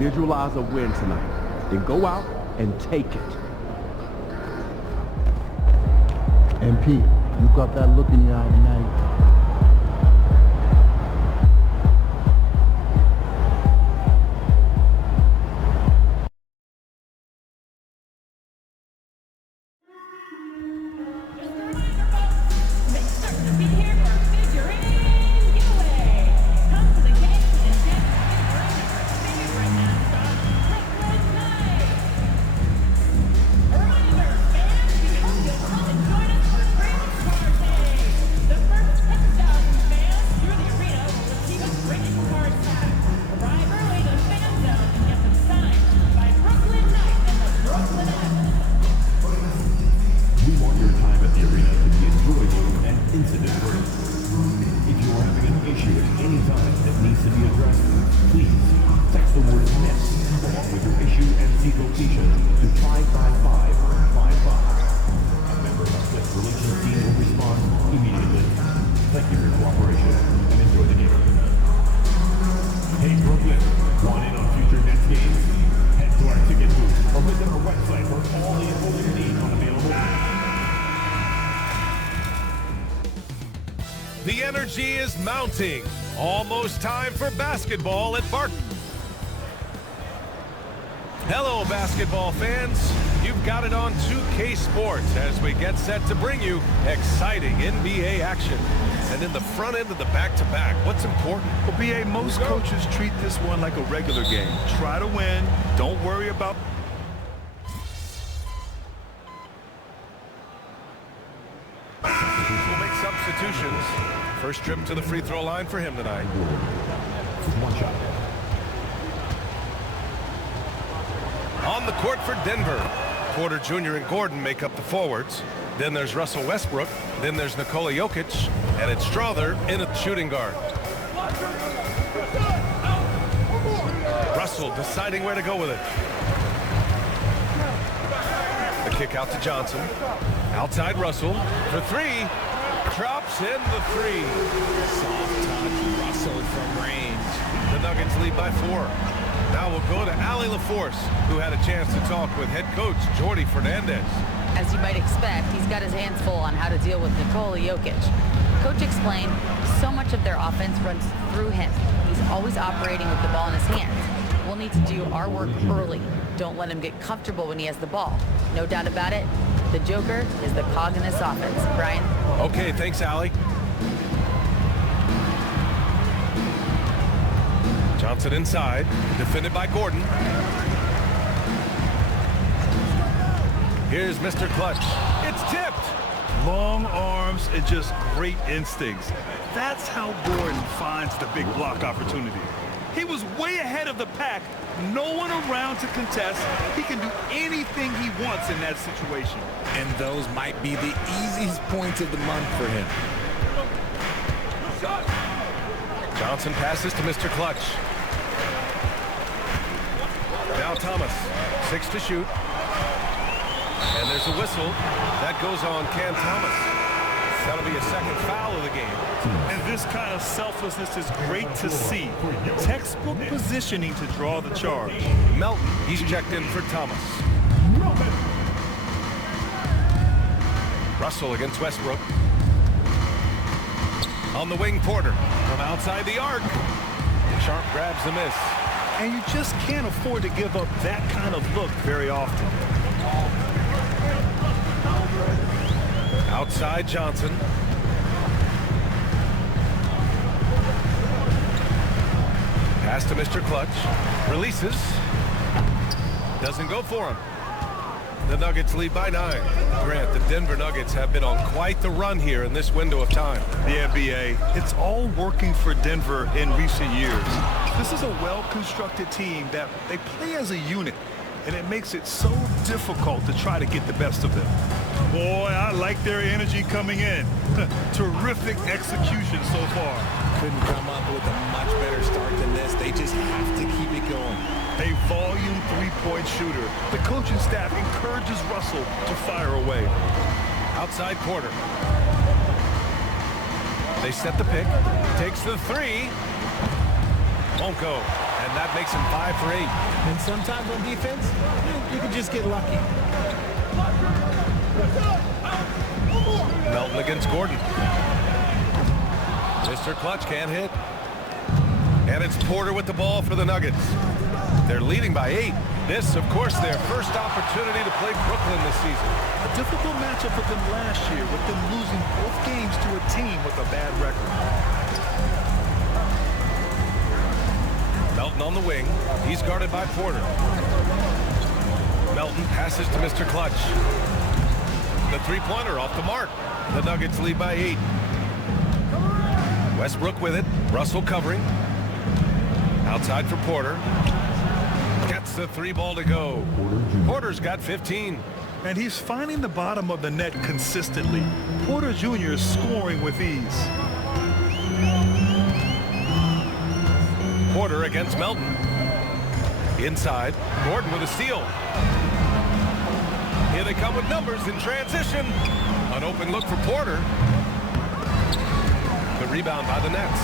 Visualize a win tonight. Then go out and take it. MP, you got that look in your eye tonight. The energy is mounting. Almost time for basketball at Broklyn. Hello, basketball fans. You've got it on 2K Sports as we get set to bring you exciting NBA action. And in the front end of the back-to-back, what's important? Well, BA, most coaches treat this one like a regular game. Try to win. Don't worry about... Will make substitutions. First trip to the free throw line for him tonight. One shot. On the court for Denver. Porter Jr. and Gordon make up the forwards. Then there's Russell Westbrook. Then there's Nikola Jokic. And it's Strother in at shooting guard. Russell deciding where to go with it. The kick out to Johnson. Outside Russell for three. Drops in the three. Soft touch, Russell from range. The Nuggets lead by 4. Now we'll go to Allie LaForce, who had a chance to talk with head coach Jordi Fernandez. As you might expect, he's got his hands full on how to deal with Nikola Jokic. Coach explained so much of their offense runs through him. He's always operating with the ball in his hands. We'll need to do our work early. Don't let him get comfortable when he has the ball. No doubt about it, the Joker is the cog in this offense. Brian? Okay, thanks, Allie. Johnson inside, defended by Gordon. Here's Mr. Clutch. It's tipped. Long arms and just great instincts. That's how Gordon finds the big block opportunity. He was way ahead of the pack. No one around to contest. He can do anything he wants in that situation. And those might be the easiest points of the month for him. Johnson passes to Mr. Clutch. Now Thomas, 6 to shoot. And there's a whistle. That goes on Cam Thomas. That'll be a second foul of the game. And this kind of selflessness is great to see. Textbook positioning to draw the charge. Melton, he's checked in for Thomas. Russell against Westbrook. On the wing, Porter. From outside the arc. Sharp grabs the miss. And you just can't afford to give up that kind of look very often. Outside Johnson. Pass to Mr. Clutch. Releases. Doesn't go for him. The Nuggets lead by 9. Grant, the Denver Nuggets have been on quite the run here in this window of time. The NBA, it's all working for Denver in recent years. This is a well-constructed team that they play as a unit, and it makes it so difficult to try to get the best of them. Boy, I like their energy coming in. Terrific execution so far. Couldn't come up with a much better start than this. They just have to keep it going. A volume three-point shooter. The coaching staff encourages Russell to fire away. Outside Porter. They set the pick. Takes the three. Won't go. And and that makes him 5 for 8. And sometimes on defense, you can just get lucky. Melton against Gordon. Mr. Clutch can't hit. And it's Porter with the ball for the Nuggets. They're leading by 8. This, of course, their first opportunity to play Brookline this season. A difficult matchup for them last year, with them losing both games to a team with a bad record. Melton on the wing. He's guarded by Porter. Melton passes to Mr. Clutch. The three-pointer off the mark. The Nuggets lead by 8. Westbrook with it. Russell covering. Outside for Porter. Gets the 3-ball to go. Porter's got 15. And he's finding the bottom of the net consistently. Porter Jr. is scoring with ease. Porter against Melton. Inside. Gordon with a steal. Here they come with numbers in transition. An open look for Porter. The rebound by the Nets.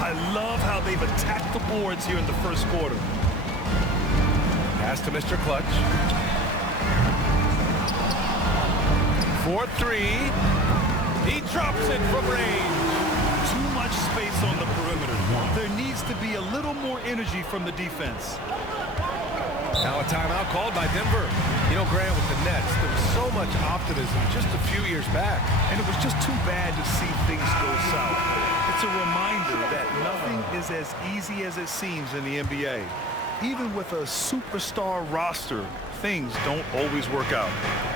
I love how they've attacked the boards here in the first quarter. Pass to Mr. Clutch. 4-3. He drops it from range. Too much space on the perimeter. There needs to be a little more energy from the defense. Now a timeout called by Denver. You know, Grant, with the Nets, there was so much optimism just a few years back. And it was just too bad to see things go south. It's a reminder that nothing is as easy as it seems in the NBA. Even with a superstar roster, things don't always work out.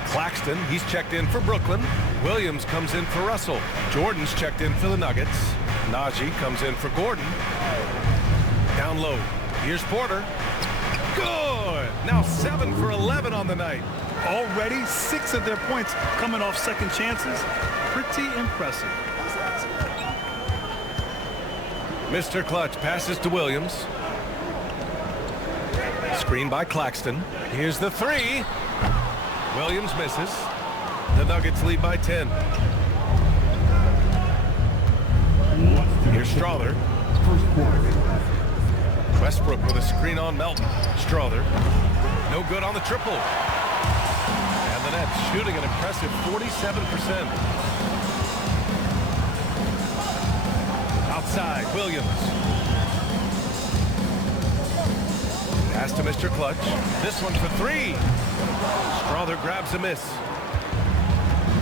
Claxton, he's checked in for Brookline. Williams comes in for Russell. Jordan's checked in for the Nuggets. Najee comes in for Gordon. Down low. Here's Porter. Good! Now 7 for 11 on the night. Already 6 of their points coming off second chances. Pretty impressive. Mr. Clutch passes to Williams. Screen by Claxton. Here's the 3. Williams misses. The Nuggets lead by 10. Here's Strother. Westbrook with a screen on Melton. Strother. No good on the triple. And the Nets shooting an impressive 47%. Outside, Williams. Pass to Mr. Clutch. This one for 3. Strother grabs a miss.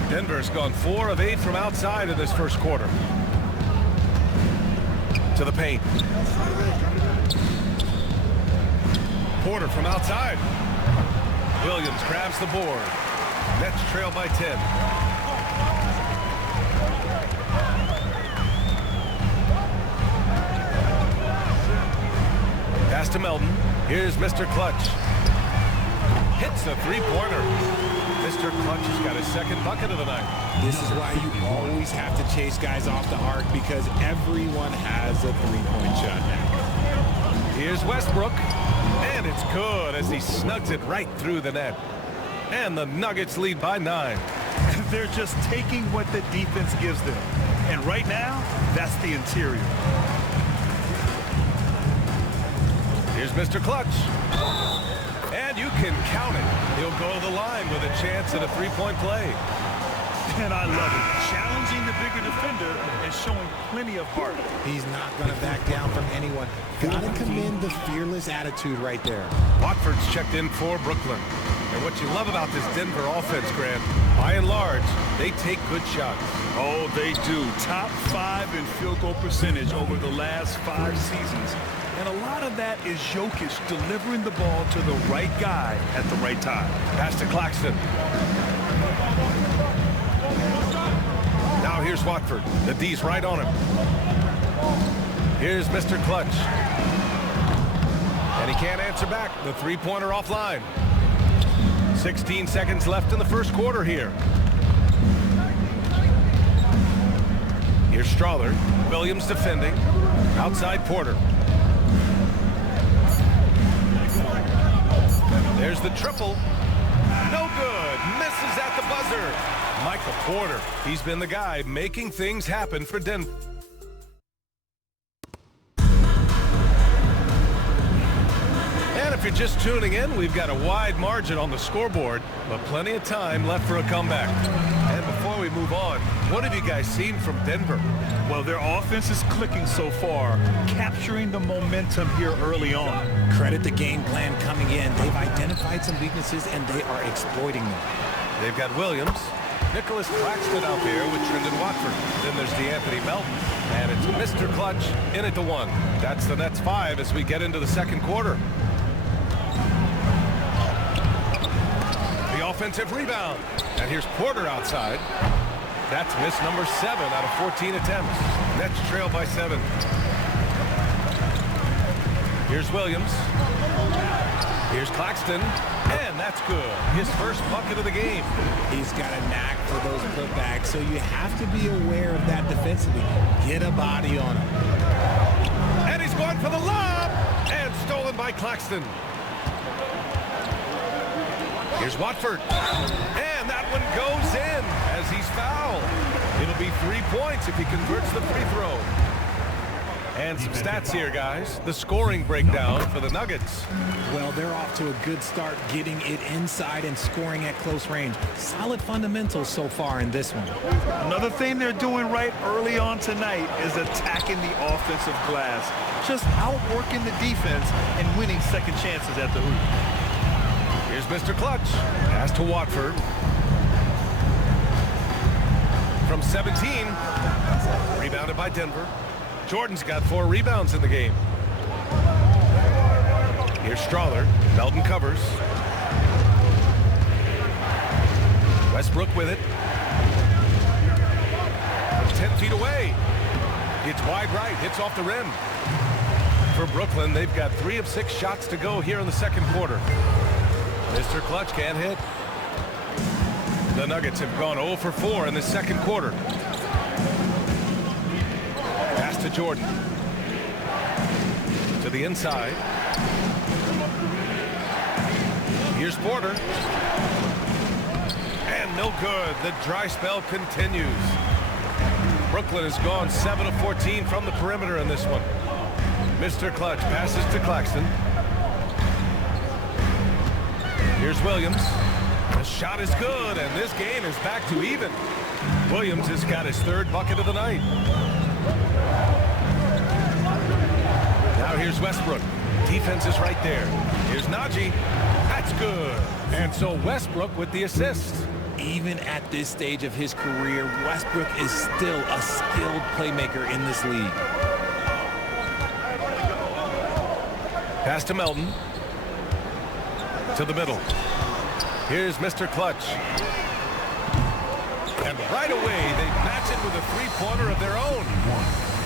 Denver's gone 4 of 8 from outside in this first quarter. To the paint. Porter from outside. Williams grabs the board. Nets trail by 10. Pass to Melton. Here's Mr. Clutch. Hits a 3-pointer. Mr. Clutch has got his second bucket of the night. This is why you always have to chase guys off the arc, because everyone has a 3-point shot now. Here's Westbrook. And it's good as he snugs it right through the net. And the Nuggets lead by 9. They're just taking what the defense gives them. And right now, that's the interior. Here's Mr. Clutch. And you can count it. He'll go to the line with a chance at a 3-point play. And I love it. Challenging the bigger defender and showing plenty of heart. He's not going to back down from anyone. Got to commend the fearless attitude right there. Watford's checked in for Brookline. And what you love about this Denver offense, Grant, by and large, they take good shots. Oh, they do. Top 5 in field goal percentage over the last 5 seasons. And a lot of that is Jokic delivering the ball to the right guy at the right time. Pass to Claxton. Now here's Watford. The D's right on him. Here's Mr. Clutch. And he can't answer back. The 3-pointer offline. 16 seconds left in the first quarter here. Here's Strother. Williams defending. Outside Porter. There's the triple. No good. Misses at the buzzer. Michael Porter. He's been the guy making things happen for Denver. If you're just tuning in, we've got a wide margin on the scoreboard, but plenty of time left for a comeback. And before we move on, what have you guys seen from Denver? Well, their offense is clicking so far, capturing the momentum here early on. Credit the game plan coming in. They've identified some weaknesses, and they are exploiting them. They've got Williams, Nicholas Claxton out there with Trendon Watford. Then there's DeAnthony Melton, and it's Mr. Clutch in at the 1. That's the Nets 5 as we get into the second quarter. The offensive rebound, and here's Porter outside. That's miss number 7 out of 14 attempts. Nets trail by 7. Here's Williams. Here's Claxton, and that's good. His first bucket of the game. He's got a knack for those putbacks, so you have to be aware of that defensively. Get a body on him. And he's going for the lob, and stolen by Claxton. Here's Watford, and that one goes in as he's fouled. It'll be 3 points if he converts the free throw. And some stats here, guys. The scoring breakdown for the Nuggets. Well, they're off to a good start getting it inside and scoring at close range. Solid fundamentals so far in this one. Another thing they're doing right early on tonight is attacking the offensive glass. Just outworking the defense and winning second chances at the hoop. Here's Mr. Clutch. Pass to Watford. From 17. Rebounded by Denver. Jordan's got 4 rebounds in the game. Here's Strawler. Melton covers. Westbrook with it. 10 feet away. It's wide right. Hits off the rim. For Brooklyn, they've got 3 of 6 shots to go here in the second quarter. Mr. Clutch can't hit. The Nuggets have gone 0 for 4 in the second quarter. Pass to Jordan. To the inside. Here's Porter. And no good. The dry spell continues. Brooklyn has gone 7 of 14 from the perimeter in this one. Mr. Clutch passes to Claxton. Here's Williams. The shot is good, and this game is back to even. Williams has got his 3rd bucket of the night. Now here's Westbrook. Defense is right there. Here's Najee. That's good. And so Westbrook with the assist. Even at this stage of his career, Westbrook is still a skilled playmaker in this league. Pass to Melton. To the middle. Here's Mr. Clutch. And right away, they match it with a 3-pointer of their own.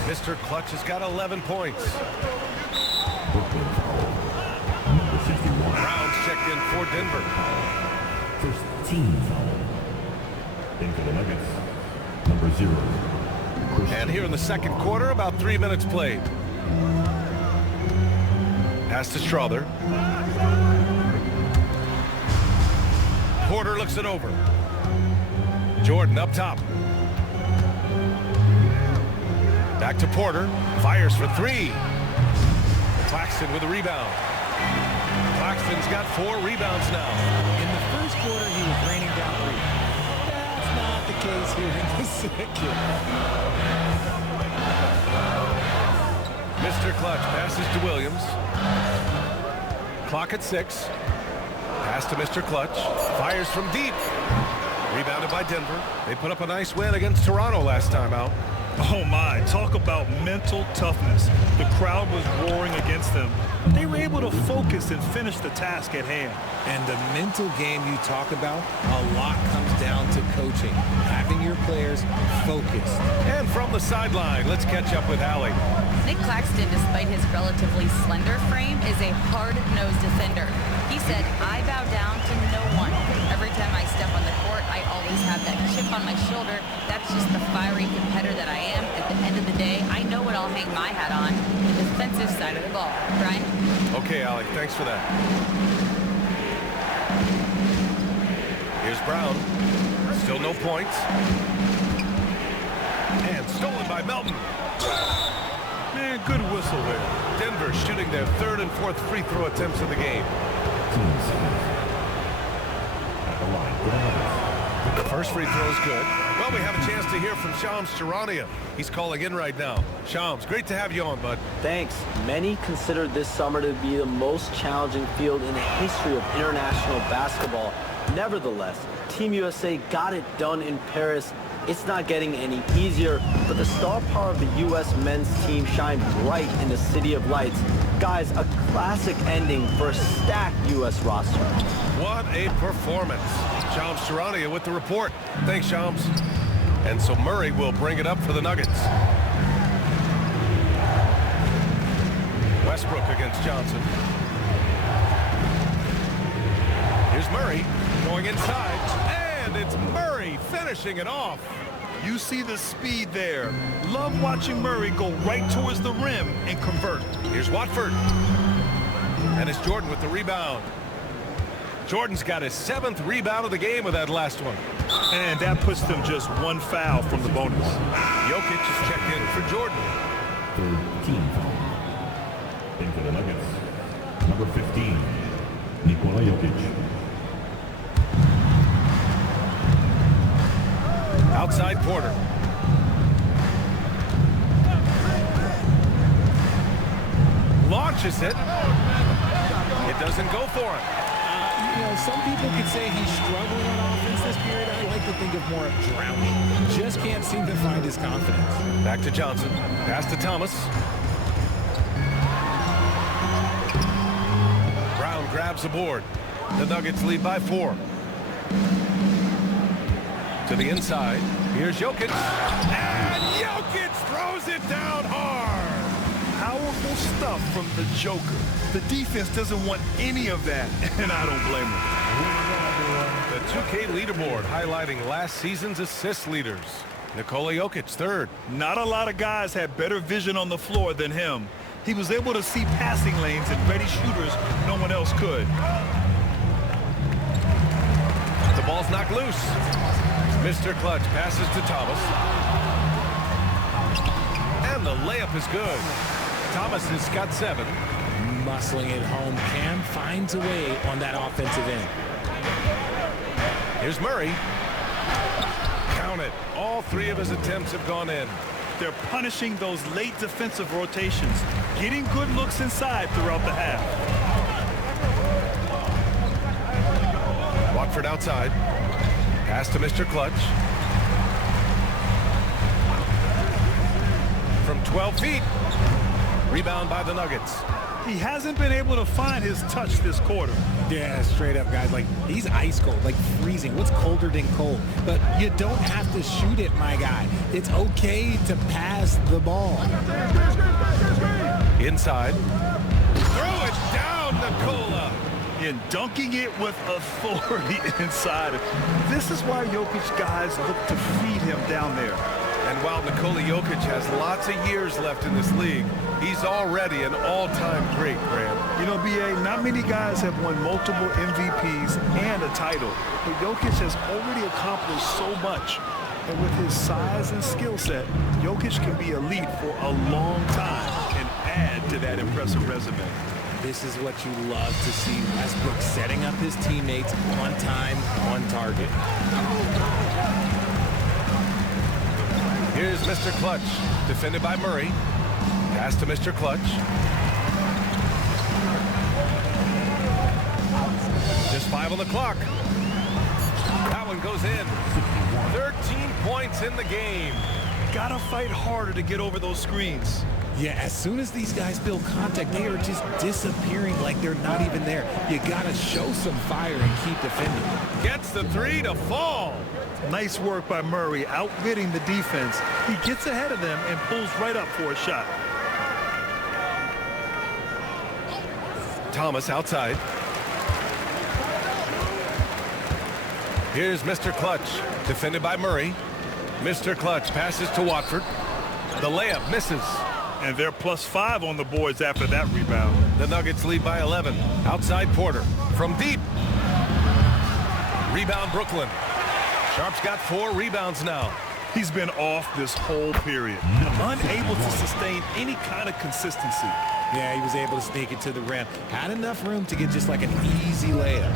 Mr. Clutch has got 11 points. Brown's checked in for Denver. First team foul. In for the Nuggets, number 0. And here in the second quarter, about 3 minutes played. Pass to Strawler. Porter looks it over. Jordan up top. Back to Porter. Fires for 3. Claxton with a rebound. Claxton's got 4 rebounds now. In the first quarter, he was raining down 3. That's not the case here in the second. Mr. Clutch passes to Williams. Clock at 6. Pass to Mr. Clutch. Fires from deep. Rebounded by Denver. They put up a nice win against Toronto last time out. Oh my, talk about mental toughness. The crowd was roaring against them. They were able to focus and finish the task at hand. And the mental game you talk about, a lot comes down to coaching, having your players focused. And from the sideline, let's catch up with Allie. Nick Claxton, despite his relatively slender frame, is a hard-nosed defender. He said, "I bow down to no one. Every time I step on the court, I always have that chip on my shoulder. That's just the fiery competitor that I am. At the end of the day, I know what I'll hang my hat on, the defensive side of the ball." Brian? Okay, Allie, thanks for that. Here's Brown. Still no points. And stolen by Melton. Man, good whistle there. Denver shooting their third and fourth free throw attempts of the game. Teams at the line for the Nuggets. The first free throw is good. Well, we have a chance to hear from Shams Charania. He's calling in right now. Shams, great to have you on, bud. Thanks. Many consider this summer to be the most challenging field in the history of international basketball. Nevertheless, Team USA got it done in Paris. It's not getting any easier, but the star power of the U.S. men's team shined bright in the City of Lights. Guys, a classic ending for a stacked U.S. roster. What a performance. Shams Charania with the report. Thanks, Shams. And so Murray will bring it up for the Nuggets. Westbrook against Johnson. Here's Murray going inside, and it's Murray finishing it off. You see the speed there. Love watching Murray go right towards the rim and convert. Here's Watford. And it's Jordan with the rebound. Jordan's got his 7th rebound of the game with that last one. And that puts them just one foul from the bonus. Jokic is checked in for Jordan. Third team foul. In for the Nuggets. Number 15, Nikola Jokic. Outside Porter. Launches it. It doesn't go for him. You know, some people could say he's struggling on offense this period. I like to think of more of drowning. Just can't seem to find his confidence. Back to Johnson. Pass to Thomas. Brown grabs the board. The Nuggets lead by 4. To the inside. Here's Jokic. And Jokic throws it down hard. Powerful stuff from the Joker. The defense doesn't want any of that, and I don't blame them. The 2K leaderboard highlighting last season's assist leaders. Nikola Jokic, 3rd. Not a lot of guys had better vision on the floor than him. He was able to see passing lanes and ready shooters no one else could. The ball's knocked loose. Mr. Clutch passes to Thomas. And the layup is good. Thomas has got 7. Muscling it home. Cam finds a way on that offensive end. Here's Murray. Count it. All 3 of his attempts have gone in. They're punishing those late defensive rotations, getting good looks inside throughout the half. Watford outside. Pass to Mr. Clutch. From 12 feet. Rebound by the Nuggets. He hasn't been able to find his touch this quarter. Yeah, straight up, guys. Like, he's ice cold, like freezing. What's colder than cold? But you don't have to shoot it, my guy. It's okay to pass the ball. Inside. Throw it down, Nikola. And dunking it with authority inside. This is why Jokic guys look to feed him down there. And while Nikola Jokic has lots of years left in this league, he's already an all-time great, Grant. You know, B.A., not many guys have won multiple MVPs and a title. But Jokic has already accomplished so much. And with his size and skill set, Jokic can be elite for a long time and add to that impressive resume. This is what you love to see. Westbrook setting up his teammates on time, on target. Here's Mr. Clutch, defended by Murray. Pass to Mr. Clutch. Just 5 on the clock. That one goes in. 13 points in the game. Gotta fight harder to get over those screens. Yeah, as soon as these guys build contact, they are just disappearing like they're not even there. You gotta show some fire and keep defending. Gets the 3 to fall. Nice work by Murray, outbidding the defense. He gets ahead of them and pulls right up for a shot. Thomas outside. Here's Mr. Clutch, defended by Murray. Mr. Clutch passes to Watford. The layup misses. And they're +5 on the boards after that rebound. The Nuggets lead by 11. Outside Porter from deep. Rebound Broklyn. Sharp's got 4 rebounds now. He's been off this whole period, unable to sustain any kind of consistency. Yeah, he was able to sneak it to the rim. Had enough room to get just like an easy layup.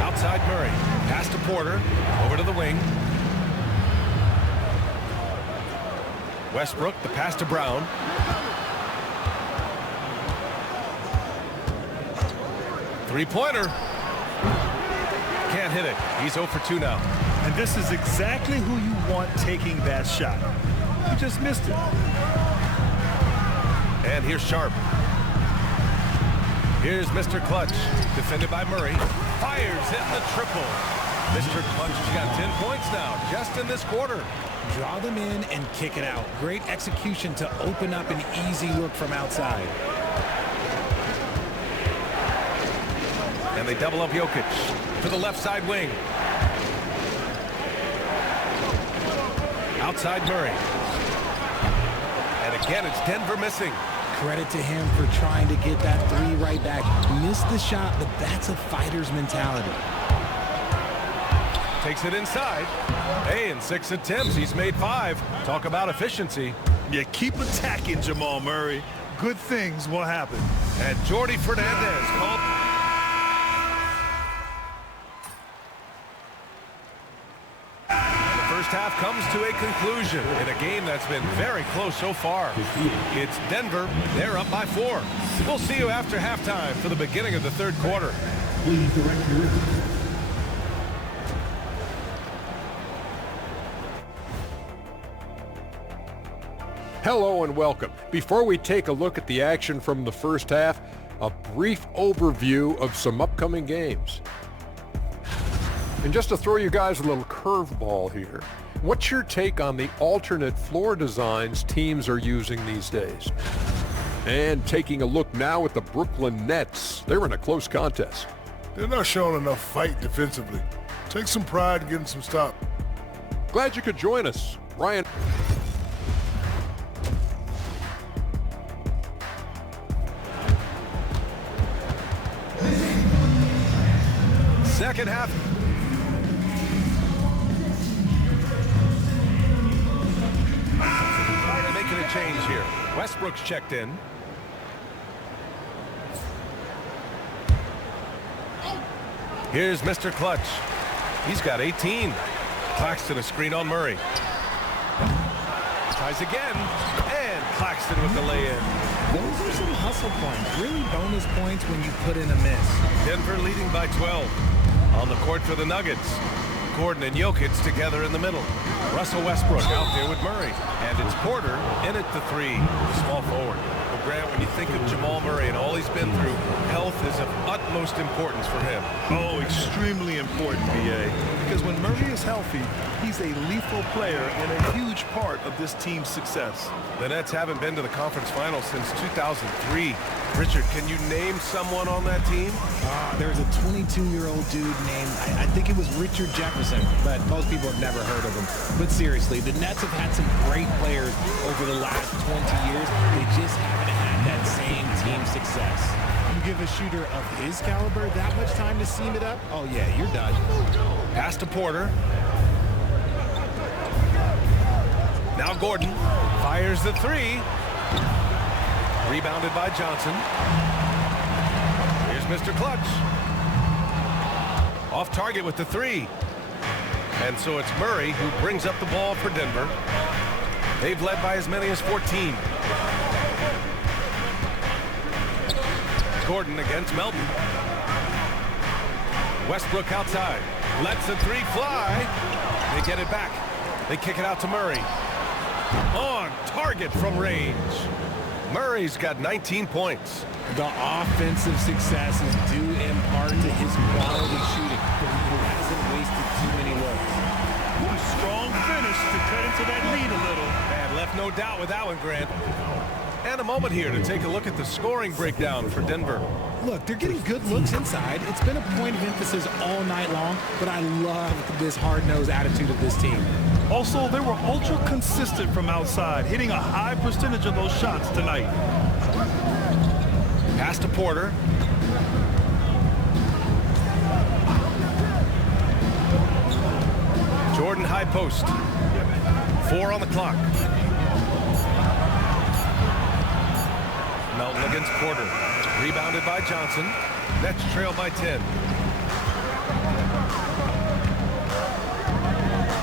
Outside Murray. Pass to Porter. Over to the wing. Westbrook, the pass to Brown. Three-pointer. Can't hit it. He's 0 for 2 now. And this is exactly who you want taking that shot. He just missed it. And here's Sharp. Here's Mr. Clutch. Defended by Murray. Fires in the triple. Mr. Clutch has got 10 points now, just in this quarter. Draw them in and kick it out. Great execution to open up an easy look from outside. And they double up Jokic to the left side wing. Outside Murray. And again, it's Denver missing. Credit to him for trying to get that three right back. Missed the shot, but that's a fighter's mentality. Takes it inside. Hey, in 6 attempts, he's made 5. Talk about efficiency. Yeah, keep attacking, Jamal Murray. Good things will happen. And Jordi Fernandez called. And the first half comes to a conclusion in a game that's been very close so far. It's Denver. They're up by 4. We'll see you after halftime for the beginning of the third quarter. Please direct your Hello and welcome. Before we take a look at the action from the first half, a brief overview of some upcoming games. And just to throw you guys a little curveball here, what's your take on the alternate floor designs teams are using these days? And taking a look now at the Broklyn Nets, they're in a close contest. They're not showing enough fight defensively. Take some pride in getting some stop. Glad you could join us. Ryan. Second half. Making a change here. Westbrook's checked in. Here's Mr. Clutch. He's got 18. Claxton a screen on Murray. Tries again. And Claxton with the lay-in. Those are some hustle points. Really bonus points when you put in a miss. Denver leading by 12. On the court for the Nuggets. Gordon and Jokic together in the middle. Russell Westbrook out there with Murray. And it's Porter in at the 3. Small forward. Well, Grant, when you think of Jamal Murray and all he's been through, health is of utmost importance for him. Oh, extremely important, B.A. Because when Murray is healthy, he's a lethal player and a huge part of this team's success. The Nets haven't been to the conference finals since 2003. Richard, can you name someone on that team? There's a 22-year-old dude named, I think it was Richard Jefferson, but most people have never heard of him. But seriously, the Nets have had some great players over the last 20 years. They just haven't had that same team success. You give a shooter of his caliber that much time to seam it up? Oh, yeah, you're done. Pass to Porter. Now Gordon fires the 3. Rebounded by Johnson. Here's Mr. Clutch. Off target with the 3. And so it's Murray who brings up the ball for Denver. They've led by as many as 14. Gordon against Melton. Westbrook outside. Lets the 3 fly. They get it back. They kick it out to Murray. On target from range. Murray's got 19 points. The offensive success is due in part to his quality shooting. He hasn't wasted too many looks. A strong finish to cut into that lead a little. And left no doubt with that one, Grant. And a moment here to take a look at the scoring breakdown for Denver. Look, they're getting good looks inside. It's been a point of emphasis all night long, but I love this hard-nosed attitude of this team. Also, they were ultra consistent from outside, hitting a high percentage of those shots tonight. Pass to Porter. Jordan high post. 4 on the clock. Melton against Porter. Rebounded by Johnson. Nets trail by 10.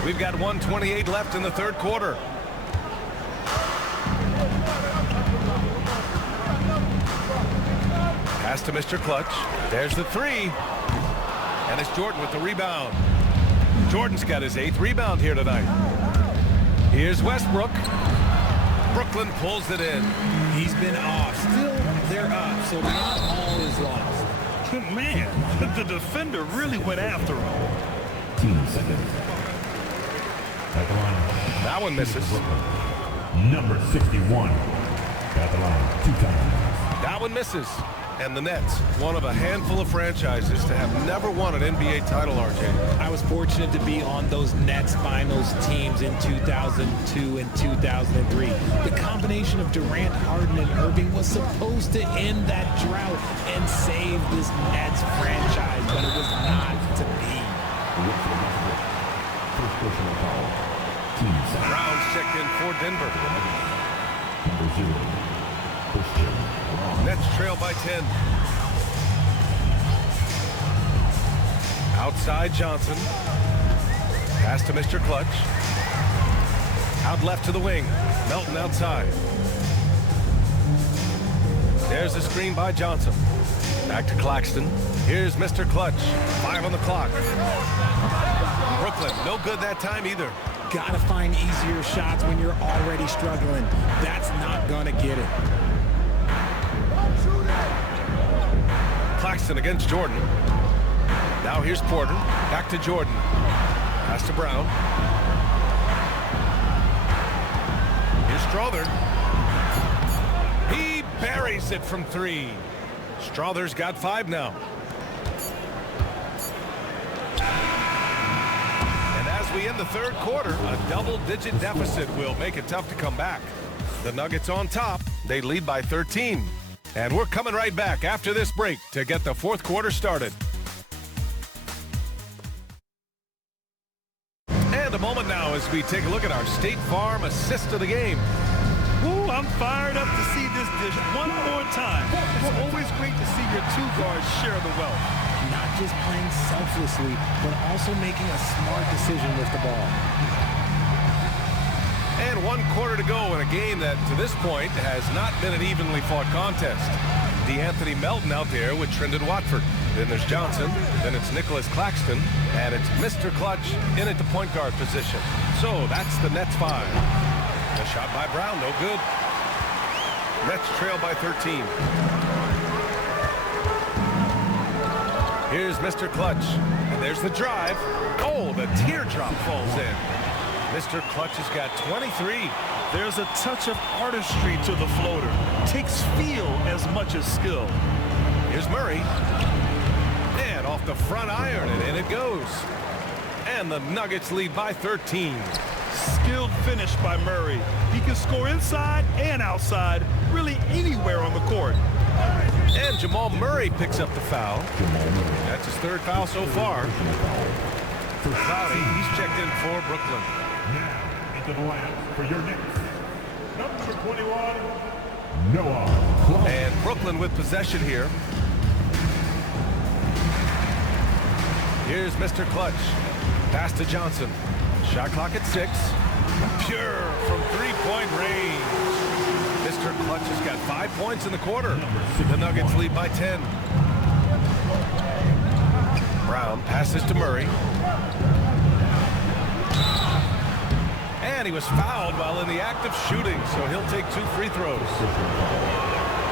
We've got 1:28 left in the third quarter. Pass to Mr. Clutch. There's the three. And it's Jordan with the rebound. Jordan's got his 8th rebound here tonight. Here's Westbrook. Broklyn pulls it in. He's been off. Still, they're up, so not all is lost. Man, the defender really went after him. 15 seconds. At the line. That one misses. Number 61. At the line 2 times. That one misses. And the Nets, one of a handful of franchises to have never won an NBA title, RJ. I was fortunate to be on those Nets finals teams in 2002 and 2003. The combination of Durant, Harden, and Irving was supposed to end that drought and save this Nets franchise, but it was not to be. First personal foul. Team second. Brown's checked in for Denver. Number 0. Christian. Nets trail by 10. Outside Johnson. Pass to Mr. Clutch. Out left to the wing. Melton outside. There's the screen by Johnson. Back to Claxton. Here's Mr. Clutch. 5 on the clock. Broklyn, no good that time either. Gotta find easier shots when you're already struggling. That's not gonna get it. Claxton against Jordan. Now here's Porter. Back to Jordan. Pass to Brown. Here's Strother. He buries it from 3. Strother's got 5 now. And as we end the third quarter, a double-digit deficit will make it tough to come back. The Nuggets on top. They lead by 13. And we're coming right back after this break to get the fourth quarter started. And a moment now as we take a look at our State Farm assist of the game. Ooh, I'm fired up to see this dish one more time. It's always great to see your 2 guards share the wealth. Not just playing selflessly, but also making a smart decision with the ball. And 1 quarter to go in a game that, to this point, has not been an evenly fought contest. DeAnthony Melton out there with Trendon Watford. Then there's Johnson. Then it's Nicholas Claxton. And it's Mr. Clutch in at the point guard position. So that's the Nets 5. A shot by Brown, no good. Nets trail by 13. Here's Mr. Clutch. And there's the drive. Oh, the teardrop falls in. Mr. Clutch has got 23. There's a touch of artistry to the floater. Takes feel as much as skill. Here's Murray. And off the front iron, and in it goes. And the Nuggets lead by 13. Skilled finish by Murray. He can score inside and outside, really anywhere on the court. And Jamal Murray picks up the foul. That's his 3rd foul so far. Cloudy, he's checked in for Broklyn. Now into the line for your Knicks. Number 21, Noah. And Broklyn with possession here. Here's Mr. Clutch. Pass to Johnson. Shot clock at 6. Pure from 3-point range. Mr. Clutch has got 5 points in the quarter. The Nuggets lead by 10. Brown passes to Murray. And he was fouled while in the act of shooting, so he'll take 2 free throws.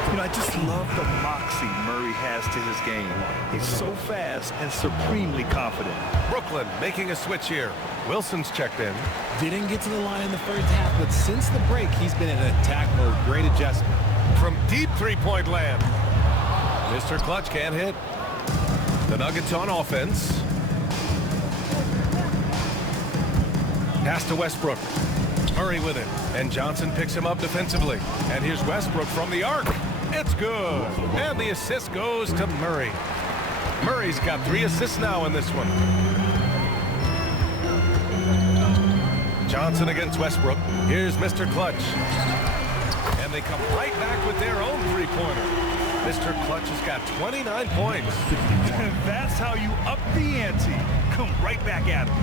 You know, I just love the moxie Murray has to his game. He's so fast and supremely confident. Broklyn making a switch here. Wilson's checked in. Didn't get to the line in the first half, but since the break, he's been in attack mode. Great adjustment. From deep 3-point land. Mr. Clutch can't hit. The Nuggets on offense. Pass to Westbrook. Murray with it. And Johnson picks him up defensively. And here's Westbrook from the arc. It's good. And the assist goes to Murray. Murray's got 3 assists now in this one. Johnson against Westbrook. Here's Mr. Clutch. And they come right back with their own three-pointer. Mr. Clutch has got 29 points. That's how you up the ante. Come right back at him.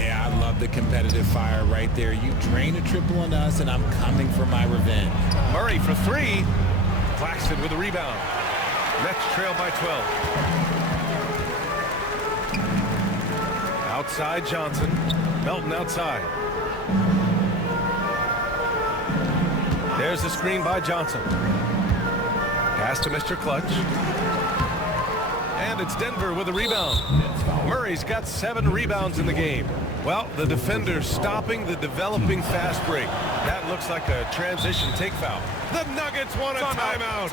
Yeah, I love the competitive fire right there. You drain a triple on us, and I'm coming for my revenge. Murray for 3. Claxton with a rebound. Nets trail by 12. Outside Johnson. Melton outside. There's the screen by Johnson. Pass to Mr. Clutch. And it's Denver with a rebound. Murray's got 7 rebounds in the game. Well, the defender's stopping the developing fast break. That looks like a transition take foul. The Nuggets want a timeout.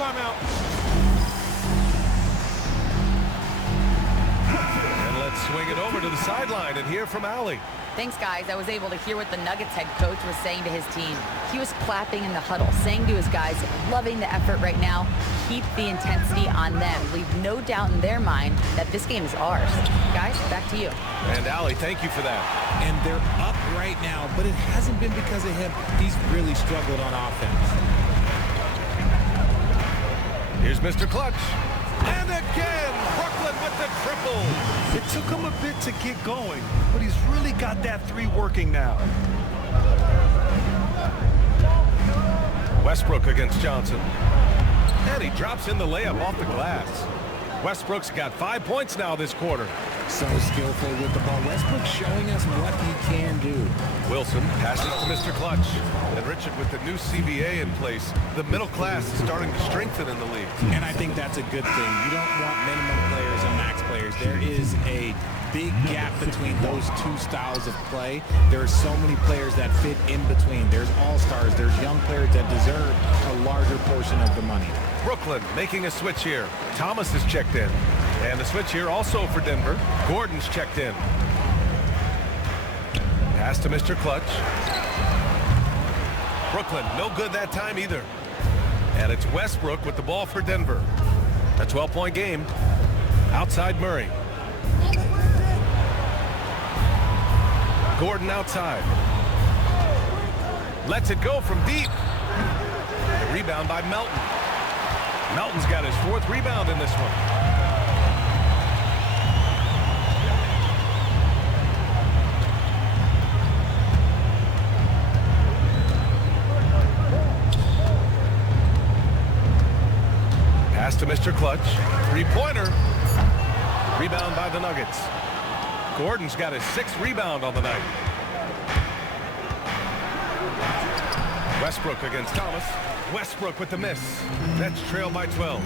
And let's swing it over to the sideline and hear from Allie. Thanks, guys. I was able to hear what the Nuggets head coach was saying to his team. He was clapping in the huddle, saying to his guys, loving the effort right now. Keep the intensity on them. Leave no doubt in their mind that this game is ours. Guys, back to you. And Allie, thank you for that. And they're up right now, but it hasn't been because of him. He's really struggled on offense. Here's Mr. Clutch. And again, Broklyn with the triple. It took him a bit to get going, but he's really got that 3 working now. Westbrook against Johnson. And he drops in the layup off the glass. Westbrook's got 5 points now this quarter. So skillful with the ball. Westbrook showing us what he can do. Wilson passes to Mr. Clutch. And Richard, with the new CBA in place, the middle class is starting to strengthen in the league. And I think that's a good thing. You don't want minimum players and max players. There is a big gap between those 2 styles of play. There are so many players that fit in between. There's all-stars. There's young players that deserve a larger portion of the money. Broklyn making a switch here. Thomas is checked in. And a switch here also for Denver. Gordon's checked in. Pass to Mr. Clutch. Broklyn, no good that time either. And it's Westbrook with the ball for Denver. A 12-point game. Outside Murray. Gordon outside. Lets it go from deep. The rebound by Melton. Melton's got his 4th rebound in this one. Pass to Mr. Clutch. 3-pointer. Rebound by the Nuggets. Gordon's got his 6th rebound on the night. Westbrook against Thomas. Westbrook with the miss. Nets trail by 12.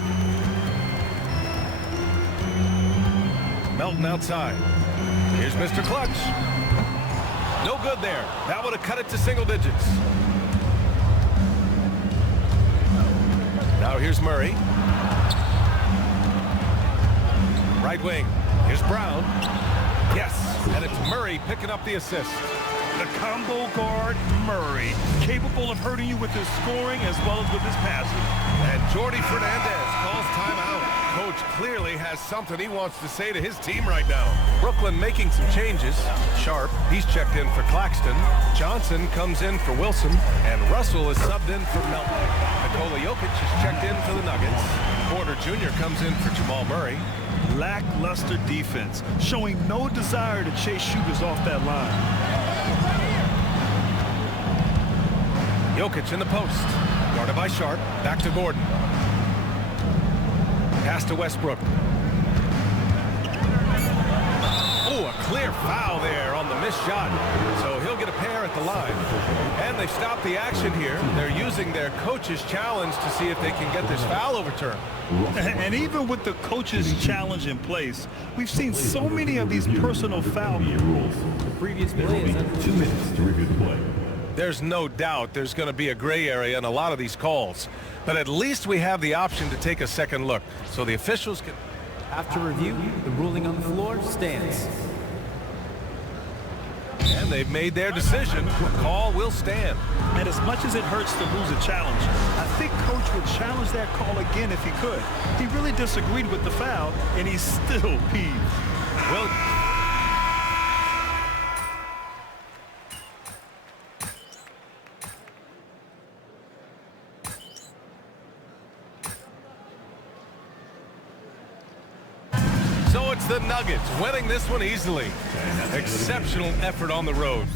Melton outside. Here's Mr. Clutch. No good there. That would have cut it to single digits. Now here's Murray. Right wing. Here's Brown. Yes, and it's Murray picking up the assist. The combo guard, Murray, capable of hurting you with his scoring as well as with his passing. And Jordi Fernandez calls timeout. Coach clearly has something he wants to say to his team right now. Broklyn making some changes. Sharp, he's checked in for Claxton. Johnson comes in for Wilson. And Russell is subbed in for Melton. Nikola Jokic is checked in for the Nuggets. Porter Jr. comes in for Jamal Murray. Lackluster defense, showing no desire to chase shooters off that line. Jokic in the post. Guarded by Sharp. Back to Gordon. Pass to Westbrook. Oh, a clear foul there on the missed shot. So he'll get a pair at the line. And they've stopped the action here. They're using their coach's challenge to see if they can get this foul overturned. And even with the coach's challenge in place, we've seen so many of these personal fouls. Rules. Previous play is 2 minutes to review the play. There's no doubt there's going to be a gray area in a lot of these calls. But at least we have the option to take a second look, so the officials can... After review, the ruling on the floor stands. And they've made their decision. The call will stand. And as much as it hurts to lose a challenge, I think Coach would challenge that call again if he could. He really disagreed with the foul, and he's still peeved. Well, so it's the Nuggets winning this one easily. Exceptional effort on the road.